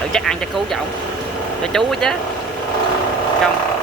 Tự chắc ăn chắc cứu cho ổng, cho chú chứ không.